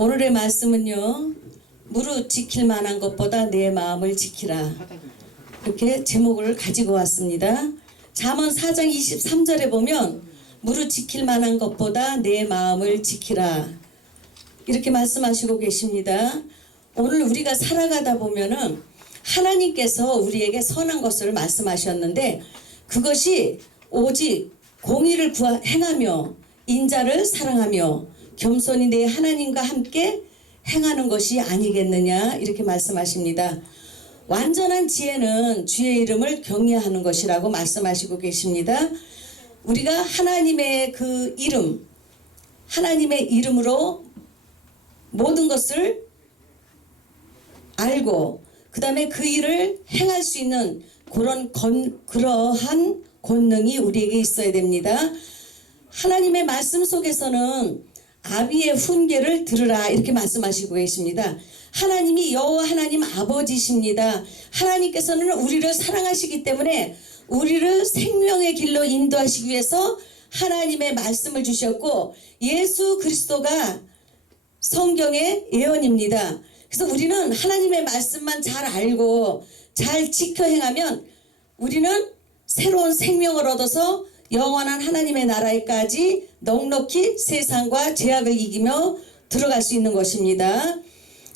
오늘의 말씀은요, 무릇 지킬 만한 것보다 내 마음을 지키라, 이렇게 제목을 가지고 왔습니다. 잠언 4장 23절에 보면 무릇 지킬 만한 것보다 내 마음을 지키라, 이렇게 말씀하시고 계십니다. 오늘 우리가 살아가다 보면은 하나님께서 우리에게 선한 것을 말씀하셨는데, 그것이 오직 공의를 행하며 인자를 사랑하며 겸손히 내 하나님과 함께 행하는 것이 아니겠느냐, 이렇게 말씀하십니다. 완전한 지혜는 주의 이름을 경외하는 것이라고 말씀하시고 계십니다. 우리가 하나님의 그 이름, 하나님의 이름으로 모든 것을 알고 그 다음에 그 일을 행할 수 있는 그러한 권능이 우리에게 있어야 됩니다. 하나님의 말씀 속에서는 아비의 훈계를 들으라, 이렇게 말씀하시고 계십니다. 하나님이 여호와 하나님 아버지십니다. 하나님께서는 우리를 사랑하시기 때문에 우리를 생명의 길로 인도하시기 위해서 하나님의 말씀을 주셨고, 예수 그리스도가 성경의 예언입니다. 그래서 우리는 하나님의 말씀만 잘 알고 잘 지켜 행하면 우리는 새로운 생명을 얻어서 영원한 하나님의 나라에까지 넉넉히 세상과 죄악을 이기며 들어갈 수 있는 것입니다.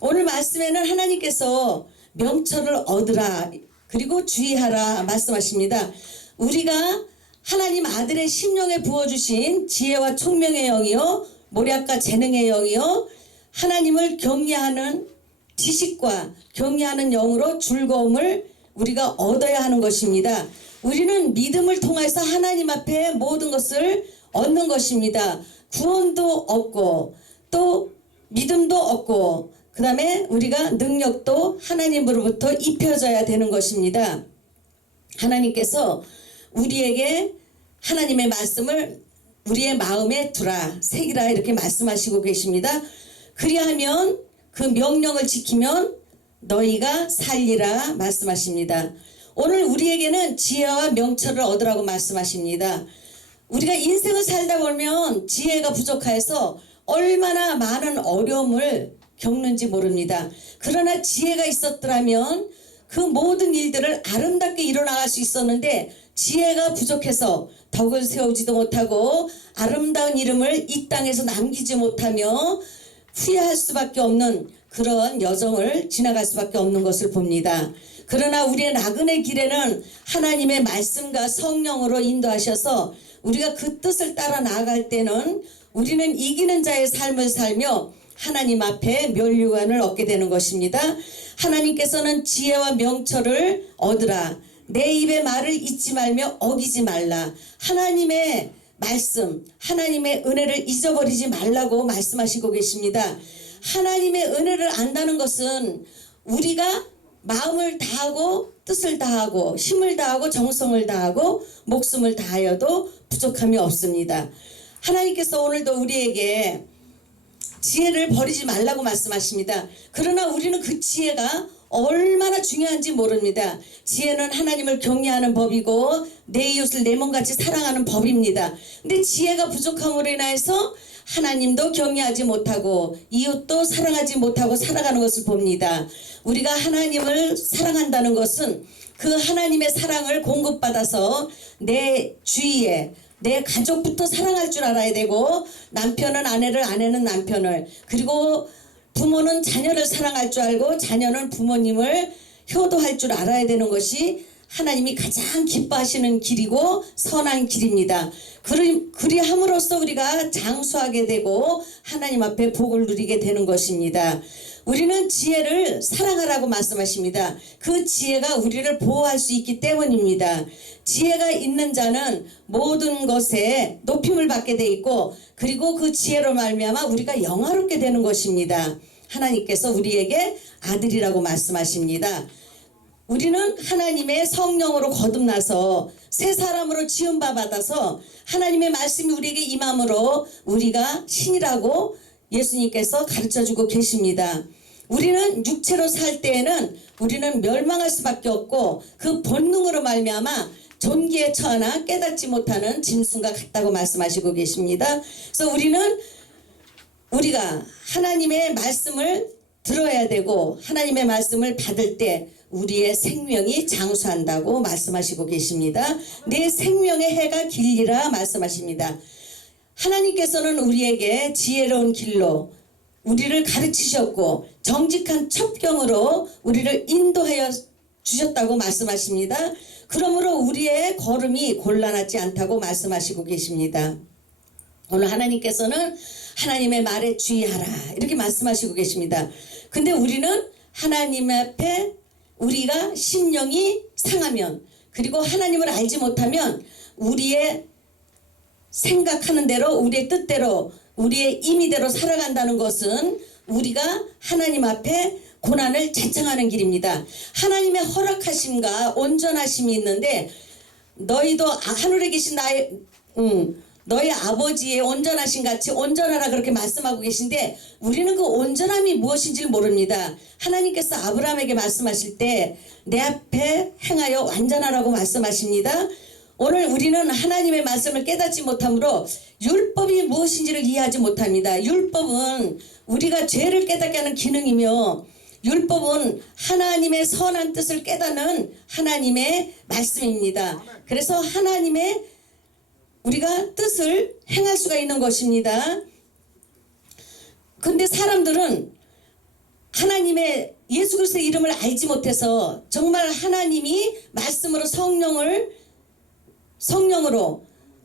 오늘 말씀에는 하나님께서 명철을 얻으라, 그리고 주의하라 말씀하십니다. 우리가 하나님 아들의 심령에 부어주신 지혜와 총명의 영이요 모략과 재능의 영이요 하나님을 경외하는 지식과 경외하는 영으로 즐거움을 우리가 얻어야 하는 것입니다. 우리는 믿음을 통해서 하나님 앞에 모든 것을 얻는 것입니다. 구원도 얻고 또 믿음도 얻고 그 다음에 우리가 능력도 하나님으로부터 입혀져야 되는 것입니다. 하나님께서 우리에게 하나님의 말씀을 우리의 마음에 두라, 새기라, 이렇게 말씀하시고 계십니다. 그리하면 그 명령을 지키면 너희가 살리라 말씀하십니다. 오늘 우리에게는 지혜와 명철을 얻으라고 말씀하십니다. 우리가 인생을 살다 보면 지혜가 부족해서 얼마나 많은 어려움을 겪는지 모릅니다. 그러나 지혜가 있었더라면 그 모든 일들을 아름답게 일어나갈 수 있었는데, 지혜가 부족해서 덕을 세우지도 못하고 아름다운 이름을 이 땅에서 남기지 못하며 후회할 수밖에 없는 그런 여정을 지나갈 수밖에 없는 것을 봅니다. 그러나 우리의 나그네 길에는 하나님의 말씀과 성령으로 인도하셔서 우리가 그 뜻을 따라 나아갈 때는 우리는 이기는 자의 삶을 살며 하나님 앞에 면류관을 얻게 되는 것입니다. 하나님께서는 지혜와 명철을 얻으라, 내 입의 말을 잊지 말며 어기지 말라, 하나님의 말씀, 하나님의 은혜를 잊어버리지 말라고 말씀하시고 계십니다. 하나님의 은혜를 안다는 것은 우리가 마음을 다하고 뜻을 다하고 힘을 다하고 정성을 다하고 목숨을 다하여도 부족함이 없습니다. 하나님께서 오늘도 우리에게 지혜를 버리지 말라고 말씀하십니다. 그러나 우리는 그 지혜가 얼마나 중요한지 모릅니다. 지혜는 하나님을 경외하는 법이고 내 이웃을 내 몸같이 사랑하는 법입니다. 근데 지혜가 부족함으로 인해서 하나님도 경외하지 못하고 이웃도 사랑하지 못하고 살아가는 것을 봅니다. 우리가 하나님을 사랑한다는 것은 그 하나님의 사랑을 공급받아서 내 주위에 내 가족부터 사랑할 줄 알아야 되고, 남편은 아내를, 아내는 남편을, 그리고 부모는 자녀를 사랑할 줄 알고 자녀는 부모님을 효도할 줄 알아야 되는 것이 하나님이 가장 기뻐하시는 길이고 선한 길입니다. 그리함으로써 우리가 장수하게 되고 하나님 앞에 복을 누리게 되는 것입니다. 우리는 지혜를 사랑하라고 말씀하십니다. 그 지혜가 우리를 보호할 수 있기 때문입니다. 지혜가 있는 자는 모든 것에 높임을 받게 돼 있고, 그리고 그 지혜로 말미암아 우리가 영화롭게 되는 것입니다. 하나님께서 우리에게 아들이라고 말씀하십니다. 우리는 하나님의 성령으로 거듭나서 새 사람으로 지음바 받아서 하나님의 말씀이 우리에게 임함으로 우리가 신이라고 예수님께서 가르쳐주고 계십니다. 우리는 육체로 살 때에는 우리는 멸망할 수밖에 없고 그 본능으로 말미암아 존귀에 처하나 깨닫지 못하는 짐승과 같다고 말씀하시고 계십니다. 그래서 우리는 우리가 하나님의 말씀을 들어야 되고 하나님의 말씀을 받을 때 우리의 생명이 장수한다고 말씀하시고 계십니다. 내 생명의 해가 길리라 말씀하십니다. 하나님께서는 우리에게 지혜로운 길로 우리를 가르치셨고 정직한 첩경으로 우리를 인도하여 주셨다고 말씀하십니다. 그러므로 우리의 걸음이 곤란하지 않다고 말씀하시고 계십니다. 오늘 하나님께서는 하나님의 말에 주의하라 이렇게 말씀하시고 계십니다. 근데 우리는 하나님 앞에 우리가 심령이 상하면 그리고 하나님을 알지 못하면 우리의 생각하는 대로 우리의 뜻대로 우리의 임의대로 살아간다는 것은 우리가 하나님 앞에 고난을 자청하는 길입니다. 하나님의 허락하심과 온전하심이 있는데 너희도 하늘에 계신 너희 아버지의 온전하신 같이 온전하라 그렇게 말씀하고 계신데 우리는 그 온전함이 무엇인지를 모릅니다. 하나님께서 아브라함에게 말씀하실 때 내 앞에 행하여 완전하라고 말씀하십니다. 오늘 우리는 하나님의 말씀을 깨닫지 못하므로 율법이 무엇인지를 이해하지 못합니다. 율법은 우리가 죄를 깨닫게 하는 기능이며 율법은 하나님의 선한 뜻을 깨닫는 하나님의 말씀입니다. 그래서 하나님의 우리가 뜻을 행할 수가 있는 것입니다. 근데 사람들은 하나님의 예수 그리스도의 이름을 알지 못해서 정말 하나님이 말씀으로 성령으로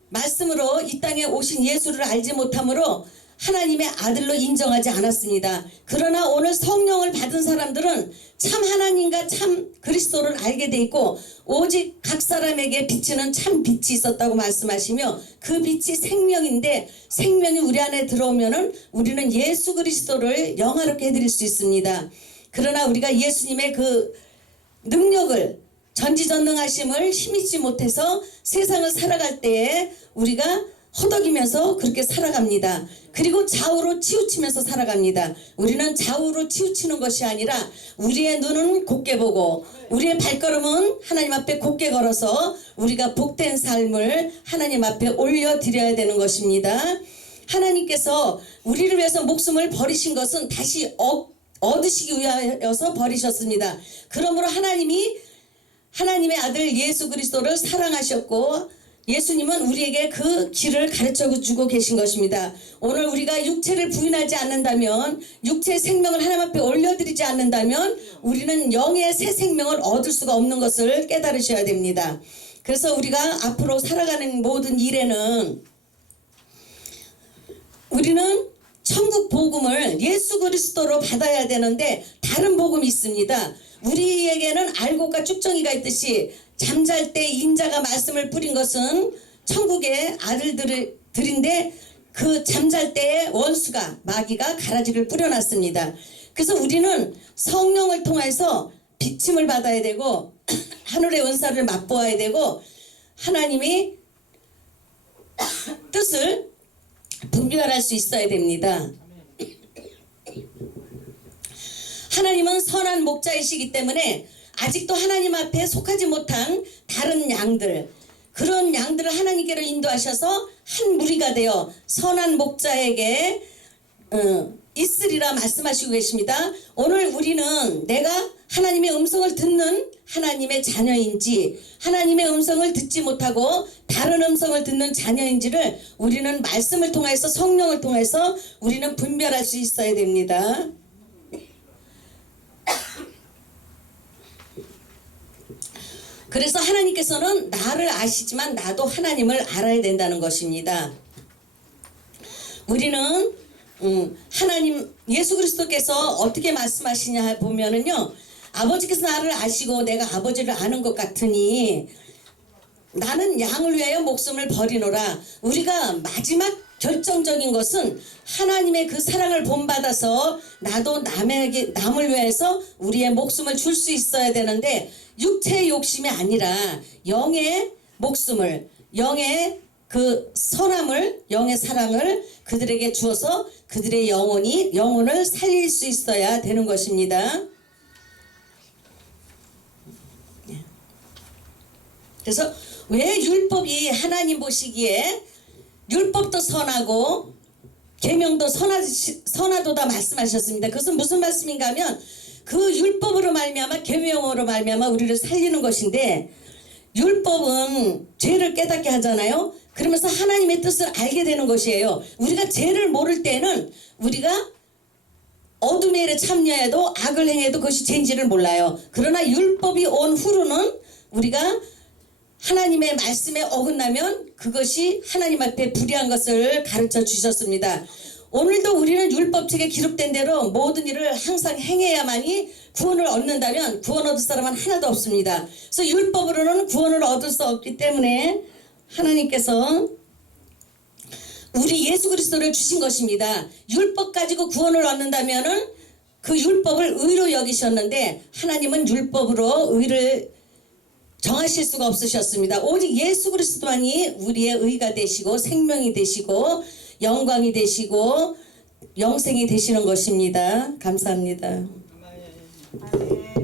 말씀으로 이 땅에 오신 예수를 알지 못하므로 하나님의 아들로 인정하지 않았습니다. 그러나 오늘 성령을 받은 사람들은 참 하나님과 참 그리스도를 알게 돼 있고 오직 각 사람에게 비치는 참 빛이 있었다고 말씀하시며 그 빛이 생명인데 생명이 우리 안에 들어오면은 우리는 예수 그리스도를 영화롭게 해드릴 수 있습니다. 그러나 우리가 예수님의 그 능력을 전지전능하심을 힘입지 못해서 세상을 살아갈 때에 우리가 허덕이면서 그렇게 살아갑니다. 그리고 좌우로 치우치면서 살아갑니다. 우리는 좌우로 치우치는 것이 아니라 우리의 눈은 곧게 보고 우리의 발걸음은 하나님 앞에 곧게 걸어서 우리가 복된 삶을 하나님 앞에 올려드려야 되는 것입니다. 하나님께서 우리를 위해서 목숨을 버리신 것은 다시 얻으시기 위하여서 버리셨습니다. 그러므로 하나님의 아들 예수 그리스도를 사랑하셨고 예수님은 우리에게 그 길을 가르쳐주고 계신 것입니다. 오늘 우리가 육체를 부인하지 않는다면 육체의 생명을 하나님 앞에 올려드리지 않는다면 우리는 영의 새 생명을 얻을 수가 없는 것을 깨달으셔야 됩니다. 그래서 우리가 앞으로 살아가는 모든 일에는 우리는 천국 복음을 예수 그리스도로 받아야 되는데 다른 복음이 있습니다. 우리에게는 알곡과 쭉정이가 있듯이 잠잘 때 인자가 말씀을 뿌린 것은 천국의 아들들인데 그 잠잘 때의 원수가 마귀가 가라지를 뿌려놨습니다. 그래서 우리는 성령을 통해서 비침을 받아야 되고 하늘의 은사를 맛보아야 되고 하나님이 뜻을 분별할 수 있어야 됩니다. 하나님은 선한 목자이시기 때문에 아직도 하나님 앞에 속하지 못한 다른 양들 그런 양들을 하나님께로 인도하셔서 한 무리가 되어 선한 목자에게 있으리라 말씀하시고 계십니다. 오늘 우리는 내가 하나님의 음성을 듣는 하나님의 자녀인지 하나님의 음성을 듣지 못하고 다른 음성을 듣는 자녀인지를 우리는 말씀을 통해서 성령을 통해서 우리는 분별할 수 있어야 됩니다. 그래서 하나님께서는 나를 아시지만 나도 하나님을 알아야 된다는 것입니다. 우리는 하나님 예수 그리스도께서 어떻게 말씀하시냐 보면은요 아버지께서 나를 아시고 내가 아버지를 아는 것 같으니 나는 양을 위하여 목숨을 버리노라. 우리가 마지막 결정적인 것은 하나님의 그 사랑을 본받아서 나도 남을 위해서 우리의 목숨을 줄 수 있어야 되는데 육체의 욕심이 아니라 영의 목숨을 영의 그 선함을 영의 사랑을 그들에게 주어서 그들의 영혼을 살릴 수 있어야 되는 것입니다. 그래서 왜 율법이 하나님 보시기에 율법도 선하고 계명도 선하도다 말씀하셨습니다. 그것은 무슨 말씀인가 하면 그 율법으로 말미암아 계명으로 말미암아 우리를 살리는 것인데, 율법은 죄를 깨닫게 하잖아요. 그러면서 하나님의 뜻을 알게 되는 것이에요. 우리가 죄를 모를 때는 우리가 어둠의 일에 참여해도 악을 행해도 그것이 죄인지를 몰라요. 그러나 율법이 온 후로는 우리가 하나님의 말씀에 어긋나면 그것이 하나님 앞에 불의한 것을 가르쳐 주셨습니다. 오늘도 우리는 율법책에 기록된 대로 모든 일을 항상 행해야만이 구원을 얻는다면 구원 얻을 사람은 하나도 없습니다. 그래서 율법으로는 구원을 얻을 수 없기 때문에 하나님께서 우리 예수 그리스도를 주신 것입니다. 율법 가지고 구원을 얻는다면은 그 율법을 의로 여기셨는데, 하나님은 율법으로 의를 정하실 수가 없으셨습니다. 오직 예수 그리스도만이 우리의 의가 되시고 생명이 되시고 영광이 되시고 영생이 되시는 것입니다. 감사합니다. 아멘.